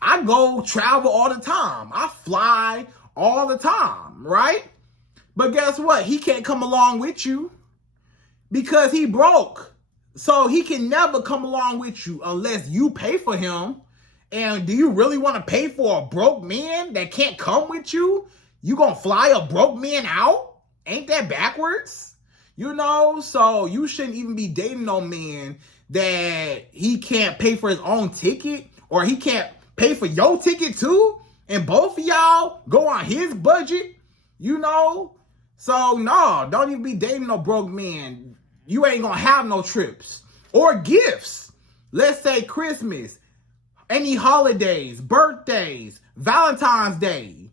I go travel all the time. I fly all the time, right? But guess what? He can't come along with you because he broke. So he can never come along with you unless you pay for him. And do you really want to pay for a broke man that can't come with you? You gonna fly a broke man out? Ain't that backwards? So you shouldn't even be dating no man that he can't pay for his own ticket, or he can't pay for your ticket too, and both of y'all go on his budget, So no, don't even be dating no broke man. You ain't gonna have no trips or gifts. Let's say Christmas, any holidays, birthdays, Valentine's Day.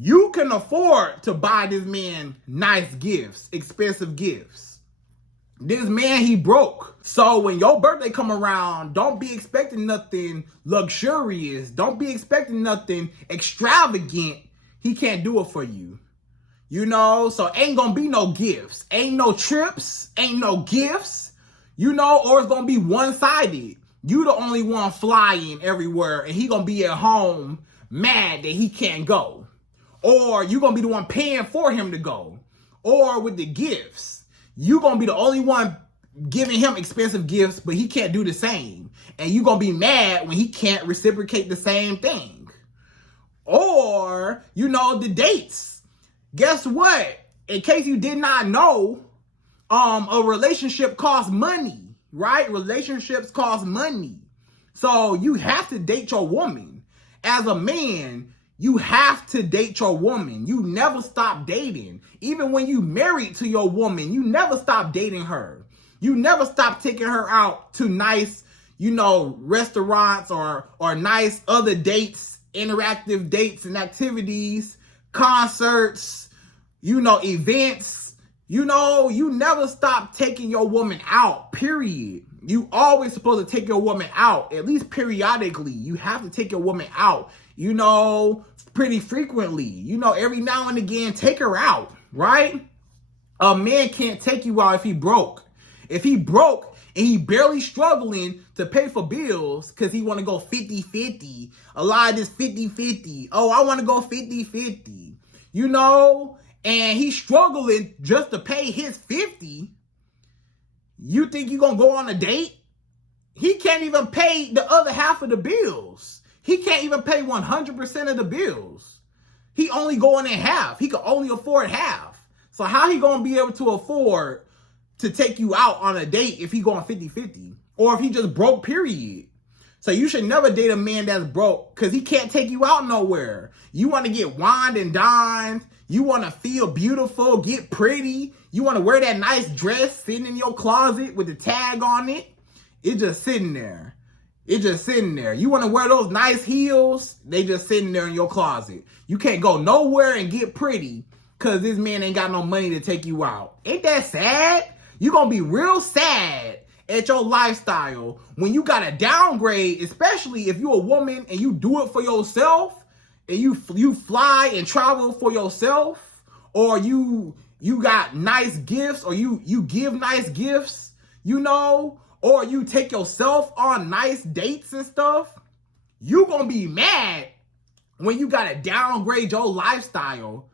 You can afford to buy this man nice gifts, expensive gifts. This man, he broke. So when your birthday come around, don't be expecting nothing luxurious. Don't be expecting nothing extravagant. He can't do it for you. So ain't gonna be no gifts. Ain't no trips. Ain't no gifts. Or it's gonna be one-sided. You the only one flying everywhere, and he gonna be at home mad that he can't go. Or you gonna be the one paying for him to go. Or with the gifts, you gonna be the only one giving him expensive gifts, but he can't do the same. And you gonna be mad when he can't reciprocate the same thing. Or, the dates. Guess what? In case you did not know, a relationship costs money, right? Relationships cost money. So you have to date your woman. As a man, you have to date your woman. You never stop dating. Even when you married to your woman, you never stop dating her. You never stop taking her out to nice, restaurants or nice other dates, interactive dates and activities, concerts, events. You never stop taking your woman out, period. You always supposed to take your woman out, at least periodically. You have to take your woman out, pretty frequently. Every now and again, take her out, right? A man can't take you out if he broke. If he broke and he barely struggling to pay for bills because he want to go 50-50, a lot of this 50-50. Oh, I want to go 50-50, and he's struggling just to pay his 50. You think you're going to go on a date? He can't even pay the other half of the bills. He can't even pay 100% of the bills. He only going in half. He can only afford half. So how he going to be able to afford to take you out on a date if he going 50-50? Or if he just broke, period? So you should never date a man that's broke because he can't take you out nowhere. You want to get wined and dined. You want to feel beautiful, get pretty. You want to wear that nice dress sitting in your closet with the tag on it. It's just sitting there. It's just sitting there. You want to wear those nice heels. They just sitting there in your closet. You can't go nowhere and get pretty because this man ain't got no money to take you out. Ain't that sad? You're going to be real sad at your lifestyle, when you got to downgrade, especially if you're a woman and you do it for yourself, and you fly and travel for yourself, or you got nice gifts, or you give nice gifts, you know, or you take yourself on nice dates and stuff, you gonna be mad when you gotta downgrade your lifestyle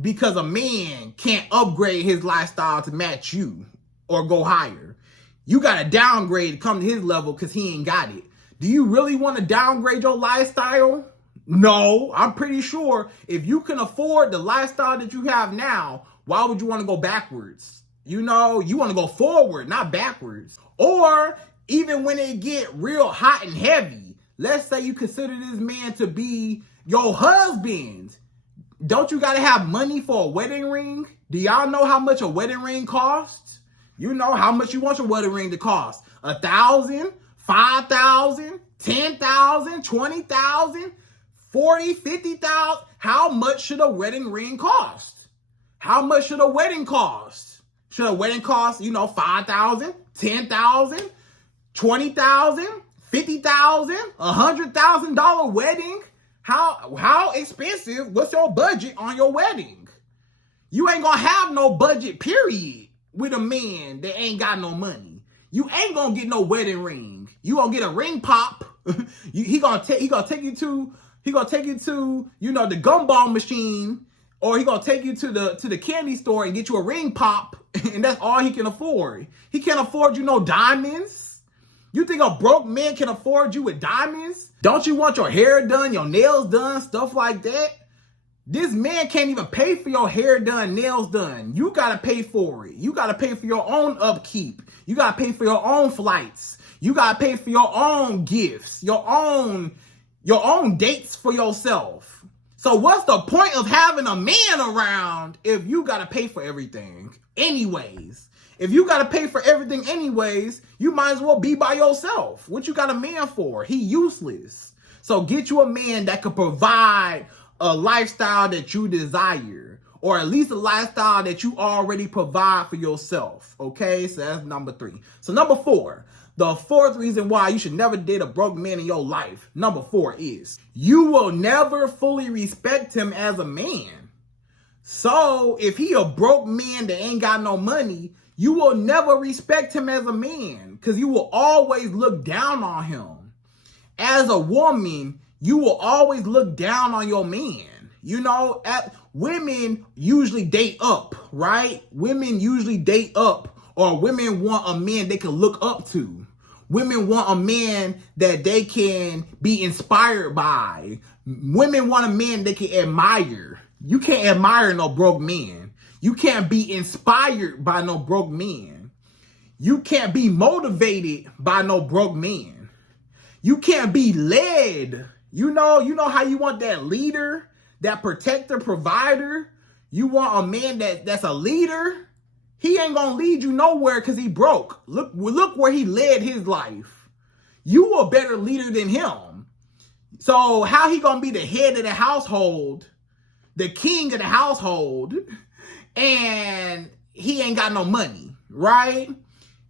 because a man can't upgrade his lifestyle to match you or go higher. You gotta downgrade to come to his level because he ain't got it. Do you really want to downgrade your lifestyle? No, I'm pretty sure if you can afford the lifestyle that you have now, why would you want to go backwards? You know, you want to go forward, not backwards. Or even when it get real hot and heavy, let's say you consider this man to be your husband. Don't you got to have money for a wedding ring? Do y'all know how much a wedding ring costs? You know how much you want your wedding ring to cost. 1,000, 5,000, 10,000, 20,000, 40, 50,000. How much should a wedding ring cost? How much should a wedding cost? Should a wedding cost, 5,000, 10,000, 20,000, 50,000, $100,000 wedding? How expensive? What's your budget on your wedding? You ain't gonna have no budget, period, with a man that ain't got no money. You ain't gonna get no wedding ring. You gonna get a ring pop. He gonna take you to the gumball machine, or he gonna take you to the candy store and get you a ring pop, and that's all he can afford. He can't afford you no diamonds. You think a broke man can afford you with diamonds? Don't you want your hair done, your nails done, stuff like that? This man can't even pay for your hair done, nails done. You gotta pay for it. You gotta pay for your own upkeep. You gotta pay for your own flights. You gotta pay for your own gifts, your own dates for yourself. So what's the point of having a man around if you gotta pay for everything anyways? If you gotta pay for everything anyways, you might as well be by yourself. What you got a man for? He useless. So get you a man that could provide a lifestyle that you desire, or at least a lifestyle that you already provide for yourself. Okay, so that's number 3. So number 4, the fourth reason why you should never date a broke man in your life, number 4, is you will never fully respect him as a man. So if he a broke man that ain't got no money, you will never respect him as a man because you will always look down on him. As a woman, you will always look down on your man. Women usually date up, right? Women usually date up, or women want a man they can look up to. Women want a man that they can be inspired by. Women want a man they can admire. You can't admire no broke man. You can't be inspired by no broke man. You can't be motivated by no broke man. You can't be led. You know how you want that leader, that protector, provider. You want a man that's a leader. He ain't gonna lead you nowhere because he broke. Look where he led his life. You a better leader than him. So how he gonna be the head of the household, the king of the household, and he ain't got no money, right?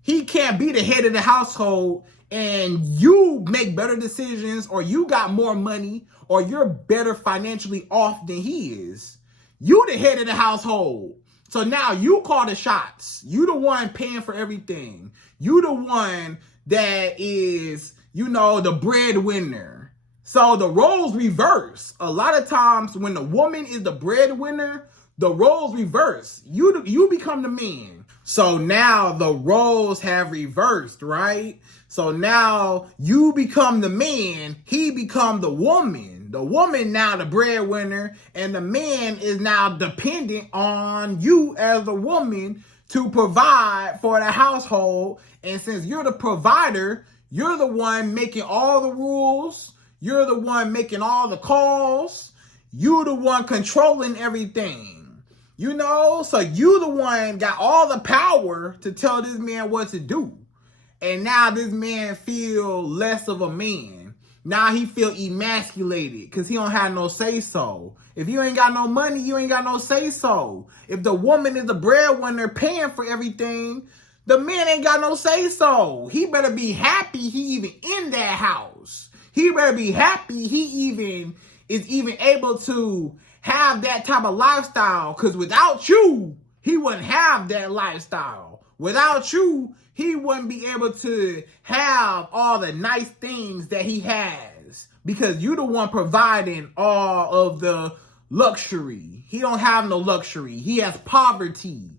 He can't be the head of the household and you make better decisions, or you got more money, or you're better financially off than he is. You the head of the household. So now you call the shots. You the one paying for everything. You the one that is, the breadwinner. So the roles reverse. A lot of times when the woman is the breadwinner, the roles reverse. You become the man. So now the roles have reversed, right? So now you become the man, he become the woman. The woman now the breadwinner, and the man is now dependent on you as a woman to provide for the household. And since you're the provider, you're the one making all the rules. You're the one making all the calls. You're the one controlling everything. So you the one got all the power to tell this man what to do. And now this man feel less of a man. Now he feel emasculated because he don't have no say-so. If you ain't got no money, you ain't got no say-so. If the woman is the breadwinner paying for everything, The man ain't got no say so. He better be happy he even in that house. He better be happy he even is even able to have that type of lifestyle. Because without you, he wouldn't have that lifestyle. Without you, he wouldn't be able to have all the nice things that he has. Because you're the one providing all of the luxury. He don't have no luxury. He has poverty.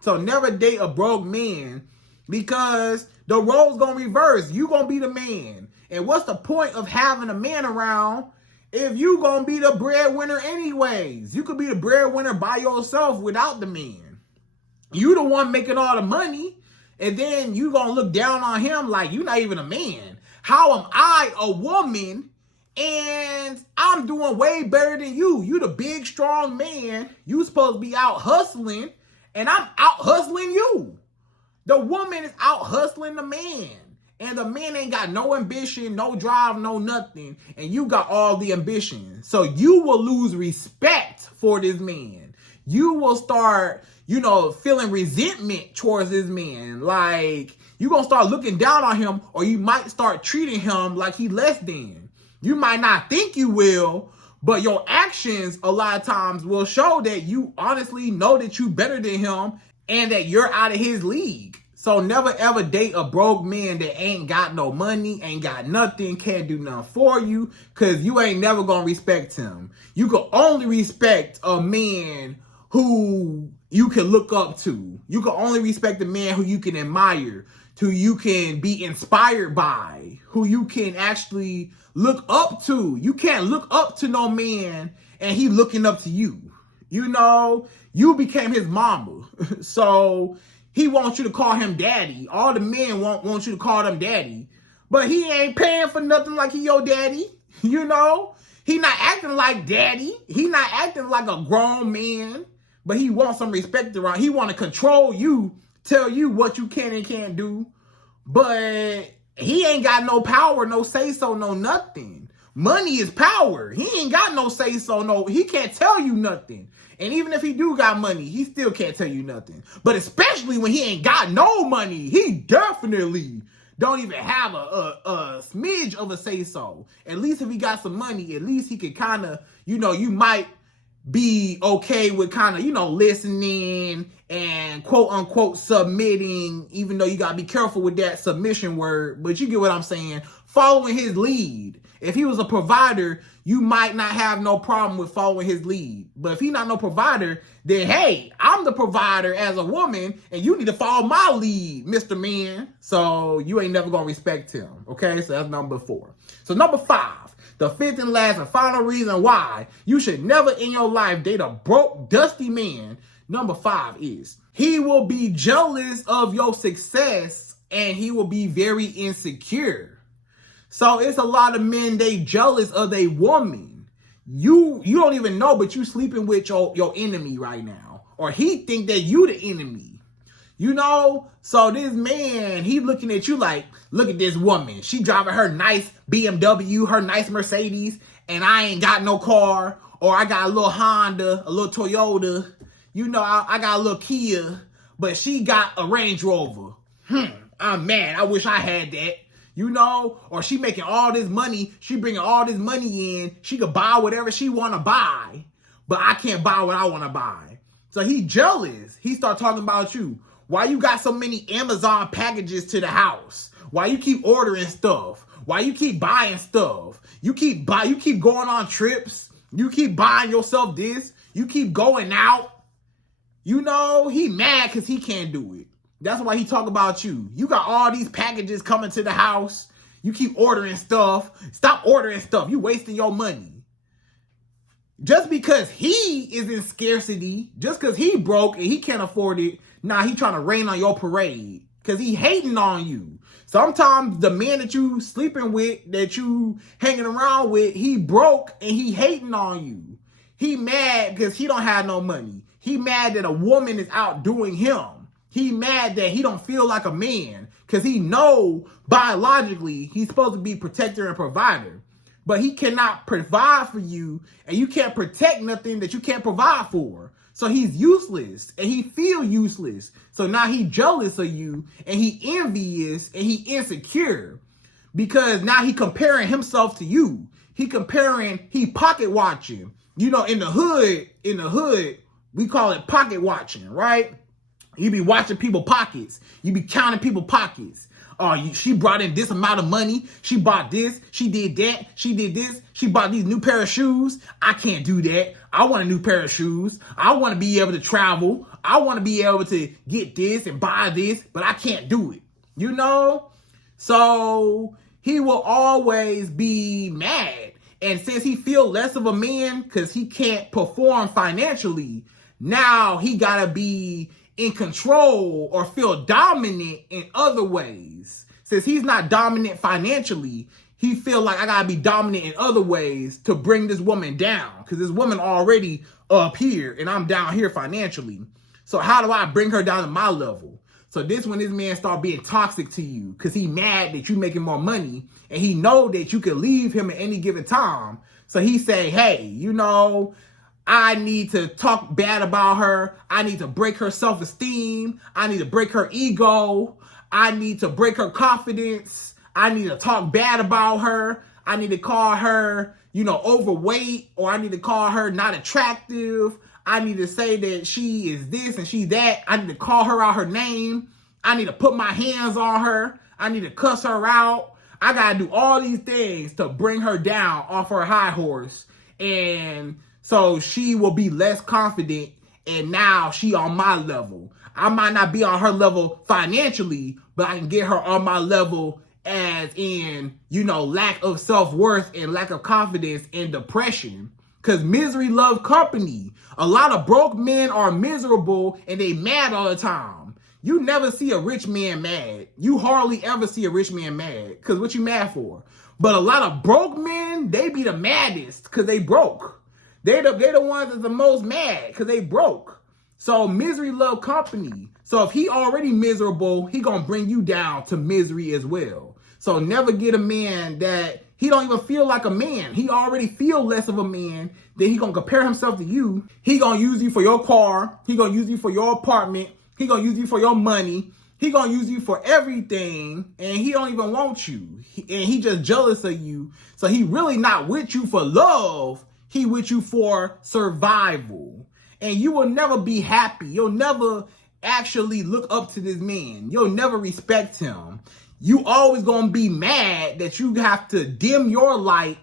So never date a broke man, because the role's gonna reverse. You gonna be the man. And what's the point of having a man around if you gonna be the breadwinner anyways? You could be the breadwinner by yourself without the man. You the one making all the money, and then you gonna look down on him like you not even a man. How am I a woman and I'm doing way better than you? You the big, strong man. You supposed to be out hustling, and I'm out hustling you. The woman is out hustling the man. And the man ain't got no ambition, no drive, no nothing. And you got all the ambition. So you will lose respect for this man. You will start, feeling resentment towards this man. Like, you're going to start looking down on him, or you might start treating him like he less than. You might not think you will, but your actions a lot of times will show that you honestly know that you better than him and that you're out of his league. So never ever date a broke man that ain't got no money, ain't got nothing, can't do nothing for you, because you ain't never going to respect him. You can only respect a man who you can look up to. You can only respect a man who you can admire, who you can be inspired by, who you can actually look up to. You can't look up to no man and he looking up to you. You became his mama. So he wants you to call him daddy. All the men want you to call him daddy. But he ain't paying for nothing like he your daddy. He not acting like daddy. He not acting like a grown man. But he wants some respect around. He want to control you, tell you what you can and can't do. But he ain't got no power, no say-so, no nothing. Money is power. He ain't got no say-so, no. He can't tell you nothing. And even if he do got money, he still can't tell you nothing. But especially when he ain't got no money, he definitely don't even have a smidge of a say-so. At least if he got some money, at least he could kind of, you might be okay with kind of, listening and quote unquote submitting, even though you got to be careful with that submission word. But you get what I'm saying. Following his lead. If he was a provider, you might not have no problem with following his lead. But if he's not no provider, then hey, I'm the provider as a woman, and you need to follow my lead, Mr. Man. So you ain't never going to respect him. Okay, so that's number 4. So number 5, the 5th and last and final reason why you should never in your life date a broke, dusty man. Number 5 is he will be jealous of your success, and he will be very insecure. So it's a lot of men, they jealous of their woman. You don't even know, but you sleeping with your enemy right now. Or he think that you the enemy. So this man, he looking at you like, look at this woman. She driving her nice BMW, her nice Mercedes, and I ain't got no car. Or I got a little Honda, a little Toyota. I got a little Kia, but she got a Range Rover. I'm mad. I wish I had that. Or she making all this money. She bringing all this money in. She could buy whatever she want to buy, but I can't buy what I want to buy. So he jealous. He start talking about you. Why you got so many Amazon packages to the house? Why you keep ordering stuff? Why you keep buying stuff? You keep going on trips. You keep buying yourself this. You keep going out. He mad because he can't do it. That's why he talk about you. You got all these packages coming to the house. You keep ordering stuff. Stop ordering stuff. You wasting your money. Just because he is in scarcity, just because he broke and he can't afford it, now he trying to rain on your parade because he hating on you. Sometimes the man that you sleeping with, that you hanging around with, he broke and he hating on you. He mad because he don't have no money. He mad that a woman is outdoing him. He mad that he don't feel like a man because he know biologically he's supposed to be protector and provider. But he cannot provide for you, and you can't protect nothing that you can't provide for. So he's useless and he feel useless. So now he jealous of you and he envious and he insecure because now he comparing himself to you. He pocket watching. You know, in the hood, we call it pocket watching, right? You be watching people pockets. You be counting people pockets. She brought in this amount of money. She bought this. She did that. She did this. She bought these new pair of shoes. I can't do that. I want a new pair of shoes. I want to be able to travel. I want to be able to get this and buy this, but I can't do it. You know? So he will always be mad. And since he feel less of a man because he can't perform financially, now he got to be in control or feel dominant in other ways. Since he's not dominant financially, he feel like I gotta be dominant in other ways to bring this woman down because this woman already up here and I'm down here financially. So how do I bring her down to my level? So this when this man start being toxic to you because he mad that you making more money and he know that you can leave him at any given time. So he say, hey, you know, I need to talk bad about her. I need to break her self-esteem. I need to break her ego. I need to break her confidence. I need to talk bad about her. I need to call her, you know, overweight, or I need to call her not attractive. I need to say that she is this and she's that. I need to call her out her name. I need to put my hands on her. I need to cuss her out. I got to do all these things to bring her down off her high horse. And so she will be less confident, and now she on my level. I might not be on her level financially, but I can get her on my level as in, you know, lack of self-worth and lack of confidence and depression. Because misery loves company. A lot of broke men are miserable and they mad all the time. You never see a rich man mad. You hardly ever see a rich man mad. Because what you mad for? But a lot of broke men, they be the maddest because they broke. They're the ones that's the most mad because they broke. So misery love company. So if he already miserable, he gonna bring you down to misery as well. So never get a man that he don't even feel like a man. He already feel less of a man. Then he gonna compare himself to you. He gonna use you for your car. He gonna use you for your apartment. He gonna use you for your money. He gonna use you for everything, and he don't even want you. And he just jealous of you. So he really not with you for love. He with you for survival. And you will never be happy. You'll never actually look up to this man. You'll never respect him. You always gonna be mad that you have to dim your light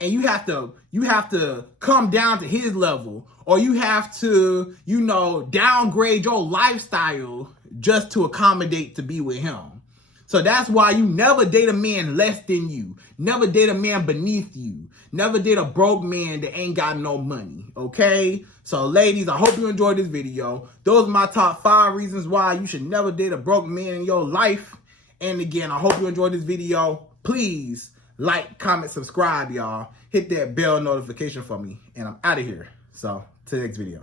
and you have to come down to his level, or you have to, you know, downgrade your lifestyle just to accommodate to be with him. So that's why you never date a man less than you. Never date a man beneath you. Never date a broke man that ain't got no money, okay? So ladies, I hope you enjoyed this video. Those are my top 5 reasons why you should never date a broke man in your life. And again, I hope you enjoyed this video. Please like, comment, subscribe, y'all. Hit that bell notification for me. And I'm out of here. So, to the next video.